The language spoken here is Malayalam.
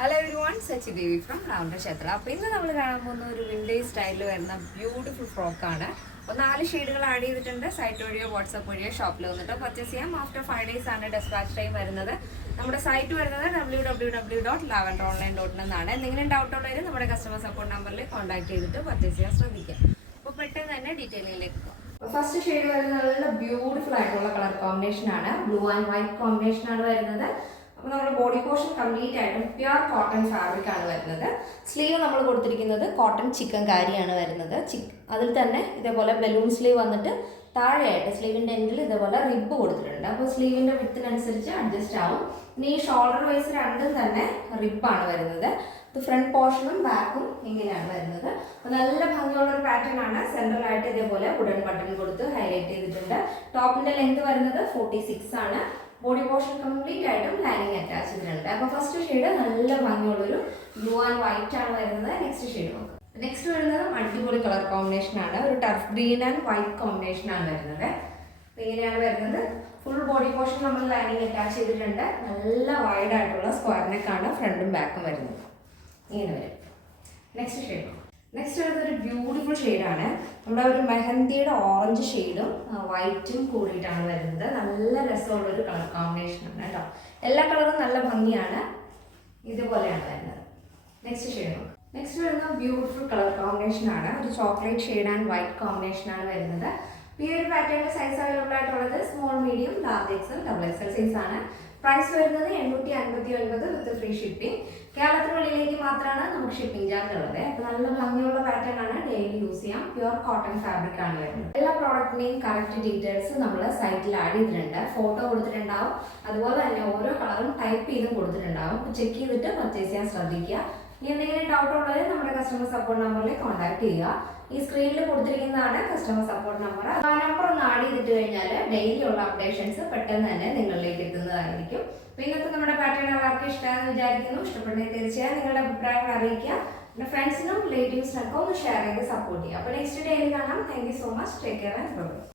Hello everyone, Sachi Devi from റാവുണ്ടർ ക്ഷേത്ര. അപ്പോൾ ഇന്ന് നമ്മൾ കാണാൻ പോകുന്ന ഒരു വിൻറ്റേജ് സ്റ്റൈലിൽ വരുന്ന ബ്യൂട്ടിഫുൾ ഫ്രോക്കാണ്. അപ്പോൾ 4 ഷെയ്ഡുകൾ ആഡ് ചെയ്തിട്ടുണ്ട്. സൈറ്റ് വഴിയോ വാട്സപ്പ് വഴിയോ ഷോപ്പിൽ വന്നിട്ട് പർച്ചേസ് ചെയ്യാം. ആഫ്റ്റർ 5 days ആണ് ഡെസ്പാച്ച് ടൈം വരുന്നത്. നമ്മുടെ സൈറ്റ് വരുന്നത് www.lavenderonline.in എന്നാണ്. എന്തെങ്കിലും ഡൗട്ട് ഉള്ളവർ നമ്മുടെ കസ്റ്റമർ സപ്പോർട്ട് നമ്പറിൽ കോൺടാക്ട് ചെയ്തിട്ട് പർച്ചേസ് ചെയ്യാൻ ശ്രദ്ധിക്കാം. അപ്പോൾ പെട്ടെന്ന് തന്നെ ഡീറ്റെയിലിലേക്ക് പോകാം. ഫസ്റ്റ് ഷെയ്ഡ് വരുന്നത് നല്ല ബ്യൂട്ടിഫുൾ ആയിട്ടുള്ള കളർ കോമ്പിനേഷൻ ആണ്. ബ്ലൂ ആൻഡ് വൈറ്റ് കോമ്പിനേഷൻ ആണ് വരുന്നത്. അപ്പോൾ നമ്മുടെ ബോഡി പോർഷൻ കംപ്ലീറ്റ് ആയിട്ടും പ്യുർ കോട്ടൺ ഫാബ്രിക് ആണ് വരുന്നത്. സ്ലീവ് നമ്മൾ കൊടുത്തിരിക്കുന്നത് കോട്ടൺ ചിക്കൻ കാരിയാണ് വരുന്നത്. അതിൽ തന്നെ ഇതേപോലെ ബലൂൺ സ്ലീവ് വന്നിട്ട് താഴെയായിട്ട് സ്ലീവിൻ്റെ എൻഡിൽ ഇതേപോലെ റിബ് കൊടുത്തിട്ടുണ്ട്. അപ്പോൾ സ്ലീവിൻ്റെ വിത്തിനനുസരിച്ച് അഡ്ജസ്റ്റ് ആവും. ഇനി ഈ ഷോൾഡർ വൈസ് രണ്ടും തന്നെ റിബാണ് വരുന്നത്. ഇത് ഫ്രണ്ട് പോർഷനും ബാക്കും ഇങ്ങനെയാണ് വരുന്നത്. അപ്പോൾ നല്ല ഭംഗിയുള്ള ഒരു പാറ്റേൺ ആണ്. സെൻട്രലായിട്ട് ഇതേപോലെ വുഡൻ ബട്ടൺ കൊടുത്ത് ഹൈലൈറ്റ് ചെയ്തിട്ടുണ്ട്. ടോപ്പിൻ്റെ ലെങ്ത് വരുന്നത് 46 ആണ്. ബോഡി പോർഷൻ കംപ്ലീറ്റ് ആയിട്ടും ലൈനിങ് അറ്റാച്ച് ചെയ്തിട്ടുണ്ട്. അപ്പോൾ ഫസ്റ്റ് ഷെയ്ഡ് നല്ല ഭംഗിയുള്ളൊരു ബ്ലൂ ആൻഡ് വൈറ്റ് ആണ് വരുന്നത്. നെക്സ്റ്റ് ഷെയ്ഡ് നോക്കാം. നെക്സ്റ്റ് വരുന്നത് അടിപൊളി കളർ കോമ്പിനേഷൻ ആണ്. ഒരു turf green and white combination ആണ് വരുന്നത്. അപ്പോൾ ഇങ്ങനെയാണ് വരുന്നത്. ഫുൾ ബോഡി പോർഷൻ നമ്മൾ ലൈനിങ് അറ്റാച്ച് ചെയ്തിട്ടുണ്ട്. നല്ല വൈഡ് ആയിട്ടുള്ള സ്ക്വയർ നെക്കാണ് ഫ്രണ്ടും ബാക്കും വരുന്നത്. ഇങ്ങനെ വരും. Next shade. നെക്സ്റ്റ് വരുന്നത് ഒരു ബ്യൂട്ടിഫുൾ ഷെയ്ഡാണ്. നമ്മുടെ ഒരു മെഹന്തിയുടെ ഓറഞ്ച് ഷെയ്ഡും വൈറ്റും കൂടിയിട്ടാണ് വരുന്നത്. നല്ല രസമുള്ളൊരു കളർ കോമ്പിനേഷനാണ് കേട്ടോ. എല്ലാ കളറും നല്ല ഭംഗിയാണ്. ഇതുപോലെയാണ് വരുന്നത്. Next shade. നെക്സ്റ്റ് വരുന്ന ബ്യൂട്ടിഫുൾ കളർ കോമ്പിനേഷനാണ്. ഒരു ചോക്ലേറ്റ് ഷെയ്ഡ് ആൻഡ് വൈറ്റ് കോമ്പിനേഷനാണ് വരുന്നത്. ഈ ഒരു പാറ്റേണിൻ്റെ സൈസ് അവൈലബിൾ ആയിട്ടുള്ളത് small, medium, large XL, double XL size ആണ്. പ്രൈസ് വരുന്നത് 859 വിത്ത് ഫ്രീ ഷിപ്പിംഗ്. കേരളത്തിനുള്ളിലേക്ക് മാത്രമാണ് നമുക്ക് ഷിപ്പിംഗ് ചാർജ് ഉള്ളത്. അപ്പോൾ നല്ല ഭംഗിയുള്ള പാറ്റേൺ ആണ്. ഡെയിലി യൂസ് ചെയ്യാം. പ്യുർ കോട്ടൺ ഫാബ്രിക് ആണ് വരുന്നത്. എല്ലാ പ്രോഡക്റ്റിനെയും കറക്റ്റ് ഡീറ്റെയിൽസ് നമ്മൾ സൈറ്റിൽ ആഡ് ചെയ്തിട്ടുണ്ട്. ഫോട്ടോ കൊടുത്തിട്ടുണ്ടാവും. അതുപോലെ തന്നെ ഓരോ കളറും ടൈപ്പ് ചെയ്തും കൊടുത്തിട്ടുണ്ടാവും. ചെക്ക് ചെയ്തിട്ട് പർച്ചേസ് ചെയ്യാൻ ശ്രദ്ധിക്കുക. ഇനി എന്തെങ്കിലും ഡൗട്ട് ഉള്ളവർ നമ്മുടെ കസ്റ്റമർ സപ്പോർട്ട് നമ്പറിൽ കോൺടാക്ട് ചെയ്യുക. ഈ സ്ക്രീനിൽ കൊടുത്തിരിക്കുന്നതാണ് കസ്റ്റമർ സപ്പോർട്ട് നമ്പർ. ആ നമ്പർ ഒന്ന് ആഡ് ചെയ്തിട്ട് കഴിഞ്ഞാൽ ഡെയിലി ഉള്ള അപ്ഡേഷൻസ് പെട്ടെന്ന് തന്നെ നിങ്ങളിലേക്ക് എത്തുന്നതായിരിക്കും. ഇന്നത്തെ നമ്മുടെ പാറ്റേൺ എല്ലാവർക്കും ഇഷ്ടമാണെന്ന് വിചാരിക്കുന്നു. ഇഷ്ടപ്പെടുന്നത് തീർച്ചയായും നിങ്ങളുടെ അഭിപ്രായങ്ങൾ അറിയിക്കുക. പിന്നെ ഫ്രണ്ട്സിനും റിലേറ്റീവ്സിനൊക്കെ ഒന്ന് ഷെയർ ചെയ്ത് സപ്പോർട്ട് ചെയ്യുക. അപ്പോൾ നെക്സ്റ്റ് ഡേയിൽ കാണാം. Thank you so much. Take care and by.